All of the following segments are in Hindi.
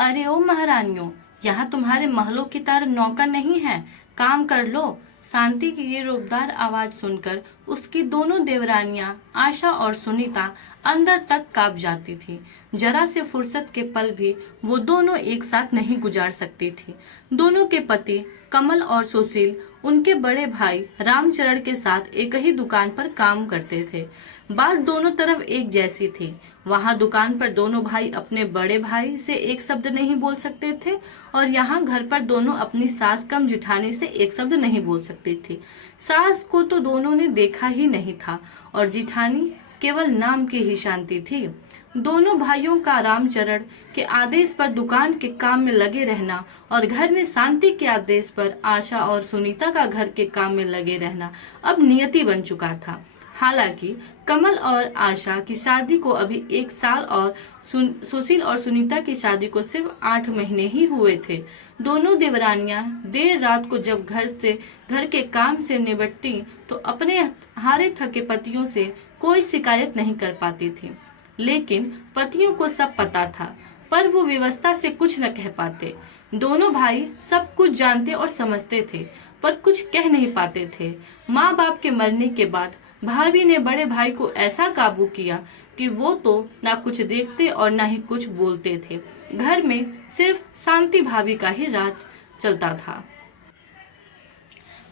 अरे ओ महारानियों, यहाँ तुम्हारे महलों की तरह नौकर नहीं है, काम कर लो। शांति की ये रूपदार आवाज सुनकर उसकी दोनों देवरानियां आशा और सुनीता अंदर तक कांप जाती थी। जरा से फुर्सत के पल भी वो दोनों एक साथ नहीं गुजार सकती थी। दोनों के पति कमल और सुशील उनके बड़े भाई रामचरण के साथ एक ही दुकान पर काम करते थे। बात दोनों तरफ एक जैसी थी। वहां दुकान पर दोनों भाई अपने बड़े भाई से एक शब्द नहीं बोल सकते थे और यहाँ घर पर दोनों अपनी सास कम जिठानी से एक शब्द नहीं बोल सकती थी। सास को तो दोनों ने देखा ही नहीं था और जिठानी केवल नाम की ही शांति थी। दोनों भाइयों का रामचरण के आदेश पर दुकान के काम में लगे रहना और घर में शांति के आदेश पर आशा और सुनीता का घर के काम में लगे रहना अब नियति बन चुका था। हालांकि कमल और आशा की शादी को अभी 1 साल और सुशील और सुनीता की शादी को सिर्फ 8 महीने ही हुए थे। दोनों देवरानियां देर रात को जब घर के काम से निपटती तो अपने हारे थके पतियों से कोई शिकायत नहीं कर पाती थी। लेकिन पतियों को सब पता था, पर वो व्यवस्था से कुछ न कह पाते। दोनों भाई सब कुछ जानते और समझते थे, पर कुछ कह नहीं पाते थे। माँ बाप के मरने के बाद भाभी ने बड़े भाई को ऐसा काबू किया कि वो तो ना कुछ देखते और ना ही कुछ बोलते थे। घर में सिर्फ शांति भाभी का ही राज चलता था।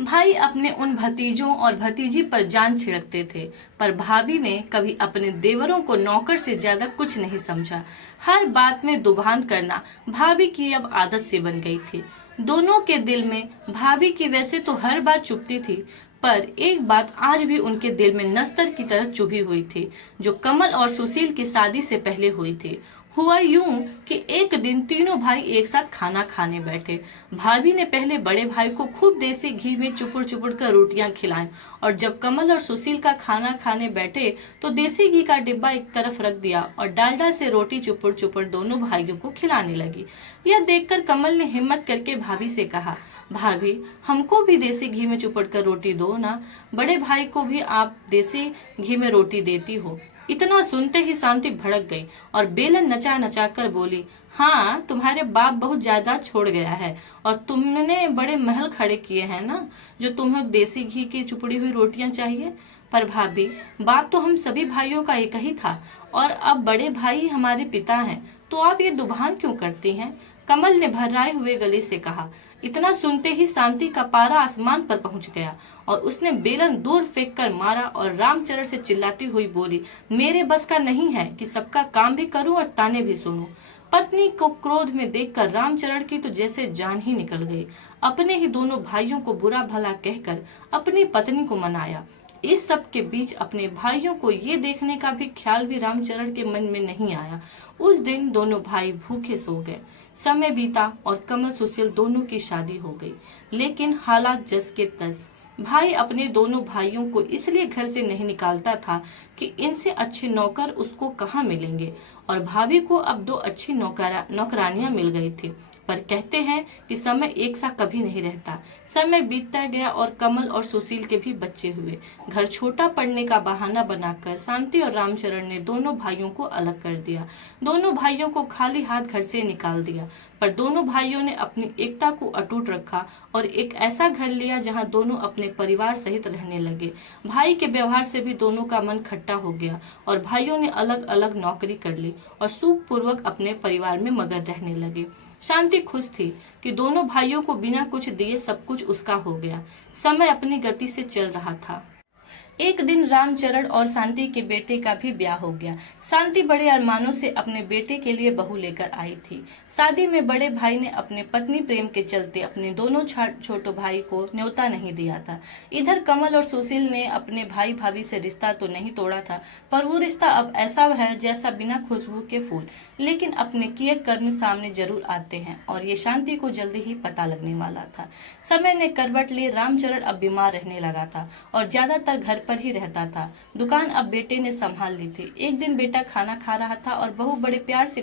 भाई अपने उन भतीजों और भतीजी पर जान छिड़कते थे, पर भाभी ने कभी अपने देवरों को नौकर से ज्यादा कुछ नहीं समझा। हर बात में दुभान करना भाभी की अब आदत सी बन गई थी। दोनों के दिल में भाभी की वैसे तो हर बात चुभती थी, पर एक बात आज भी उनके दिल में नस्तर की तरह चुभी हुई थी, जो कमल और सुशील की शादी से पहले हुई थी। हुआ यूं कि एक दिन तीनों भाई एक साथ खाना खाने बैठे। भाभी ने पहले बड़े भाई को खूब देसी घी में चुपुड़ चुपुड़ कर रोटियां खिलाएं और जब कमल और सुशील का खाना खाने बैठे तो देसी घी का डिब्बा एक तरफ रख दिया और डालडा से रोटी चुपुड़ चुपुड़ दोनों भाइयों को खिलाने लगी। यह देखकर कमल ने हिम्मत करके भाभी से कहा, भाभी हमको भी देसी घी में चुपड़ कर रोटी दो ना, बड़े भाई को भी आप देसी घी में रोटी देती हो। इतना सुनते ही शांति भड़क गई और बेलन नचा नचा कर बोली, हाँ तुम्हारे बाप बहुत ज्यादा छोड़ गया है और तुमने बड़े महल खड़े किए हैं ना, जो तुम्हें देसी घी की चुपड़ी हुई रोटियां चाहिए। पर भाभी, बाप तो हम सभी भाइयों का एक ही था और अब बड़े भाई हमारे पिता हैं, तो आप ये दुभान क्यों करती हैं? कमल ने भर्राए हुए गले से कहा। इतना सुनते ही शांति का पारा आसमान पर पहुंच गया और उसने बेलन दूर फेंक कर मारा और रामचरण से चिल्लाती हुई बोली, मेरे बस का नहीं है कि सबका काम भी करूं और ताने भी सुनूं। पत्नी को क्रोध में देखकर रामचरण की तो जैसे जान ही निकल गई। अपने ही दोनों भाइयों को बुरा भला कहकर अपनी पत्नी को मनाया। इस सब के बीच अपने भाइयों को ये देखने का भी ख्याल भी रामचरण के मन में नहीं आया। उस दिन दोनों भाई भूखे सो गए। समय बीता और कमल सुशील दोनों की शादी हो गई, लेकिन हालात जस के तस। भाई अपने दोनों भाइयों को इसलिए घर से नहीं निकालता था कि इनसे अच्छे नौकर उसको कहाँ मिलेंगे और भाभी को अब 2 अच्छी नौकरानियां मिल गई थी। पर कहते हैं कि समय एक सा कभी नहीं रहता। समय बीतता गया और कमल और सुशील के भी बच्चे हुए। घर छोटा पड़ने का बहाना बनाकर शांति और रामचरण ने दोनों भाइयों को अलग कर दिया। दोनों भाइयों को खाली हाथ घर से निकाल दिया, पर दोनों भाइयों ने अपनी एकता को अटूट रखा और एक ऐसा घर लिया जहां दोनों अपने परिवार सहित रहने लगे। भाई के व्यवहार से भी दोनों का मन खट्टा हो गया और भाइयों ने अलग अलग नौकरी कर ली और सुख पूर्वक अपने परिवार में मगन रहने लगे। शांति खुश थी कि दोनों भाइयों को बिना कुछ दिए सब कुछ उसका हो गया। समय अपनी गति से चल रहा था। एक दिन रामचरण और शांति के बेटे का भी ब्याह हो गया। शांति बड़े अरमानों से अपने बेटे के लिए बहू लेकर आई थी। शादी में बड़े भाई ने अपने पत्नी प्रेम के चलते अपने दोनों छोटे भाई को न्योता नहीं दिया था। इधर कमल और सुशील ने अपने भाई भाभी से रिश्ता तो नहीं तोड़ा था, पर वो रिश्ता अब ऐसा है जैसा बिना खुशबू के फूल, लेकिन अपने किए कर्म सामने जरूर आते हैं और ये शांति को जल्दी ही पता लगने वाला था। समय ने करवट ली। रामचरण अब बीमार रहने लगा था और ज्यादातर घर पर ही रहता था। दुकान अब बेटे ने संभाल ली थी। एक दिन बेटा खाना खा रहा था और बहू बड़े प्यार से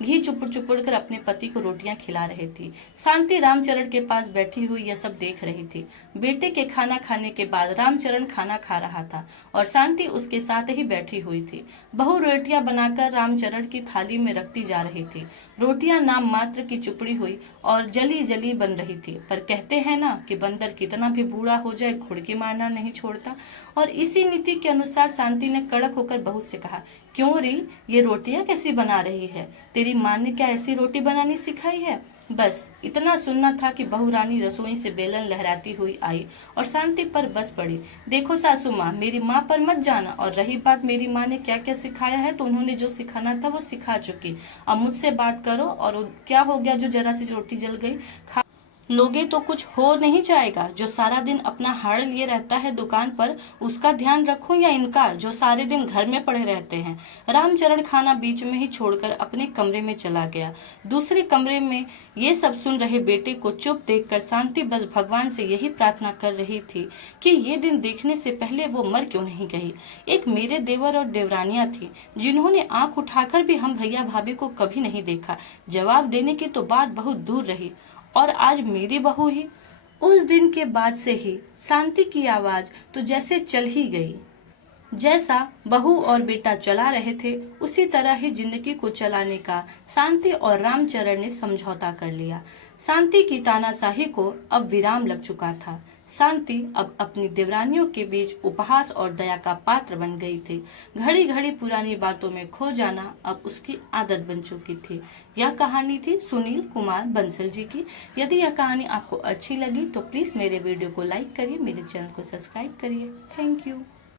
घी चुपुड़ चुपुड़ कर अपने पति को रोटियां खिला रही थी। शांति रामचरण के पास बैठी हुई यह सब देख रही थी। बेटे के खाना खाने के बाद रामचरण खाना खा रहा था और शांति उसके साथ ही बैठी हुई थी। बहू रोटियां बनाकर रामचरण की थाली में रखती जा रही थी। रोटियां नाम मात्र की चुपड़ी हुई और जली जली बन रही थी, पर कहते हैं ना कि बंदर कितना भी बूढ़ा हो जाए घुड़की मारना नहीं छोड़ता। और इसी नीति के अनुसार शांति ने कड़क होकर बहू से कहा, क्यों री, ये रोटियां कैसी बना रही है? तेरी माँ ने क्या ऐसी रोटी बनानी सिखाई है? बस इतना सुनना था कि बहू रानी रसोई से बेलन लहराती हुई आई और शांति पर बस पड़ी। देखो सासू माँ, मेरी माँ पर मत जाना, और रही बात मेरी माँ ने क्या क्या सिखाया है, तो उन्होंने जो सिखाना था वो सिखा चुकी। अब मुझसे बात करो। और क्या हो गया जो जरा सी रोटी जल गई? खा लोगे तो कुछ हो नहीं जाएगा? जो सारा दिन अपना हाड़ लिए रहता है दुकान पर, उसका ध्यान रखो, या इनका जो सारे दिन घर में पड़े रहते हैं? रामचरण खाना बीच में ही छोड़कर अपने कमरे में चला गया। दूसरे कमरे में ये सब सुन रहे बेटे को चुप देखकर शांति बस भगवान से यही प्रार्थना कर रही थी कि ये दिन देखने से पहले वो मर क्यों नहीं गई। एक मेरे देवर और देवरानियां थी जिन्होंने आंख उठाकर भी हम भैया भाभी को कभी नहीं देखा। जवाब देने की तो बात बहुत दूर रही, और आज मेरी बहू ही। उस दिन के बाद से ही शांति की आवाज तो जैसे चल ही गई। जैसा बहू और बेटा चला रहे थे, उसी तरह ही जिंदगी को चलाने का शांति और रामचरण ने समझौता कर लिया। शांति की तानाशाही को अब विराम लग चुका था। शांति अब अपनी देवरानियों के बीच उपहास और दया का पात्र बन गई थी। घड़ी घड़ी पुरानी बातों में खो जाना अब उसकी आदत बन चुकी थी। यह कहानी थी सुनील कुमार बंसल जी की। यदि यह कहानी आपको अच्छी लगी तो प्लीज मेरे वीडियो को लाइक करिए, मेरे चैनल को सब्सक्राइब करिए। Thank you.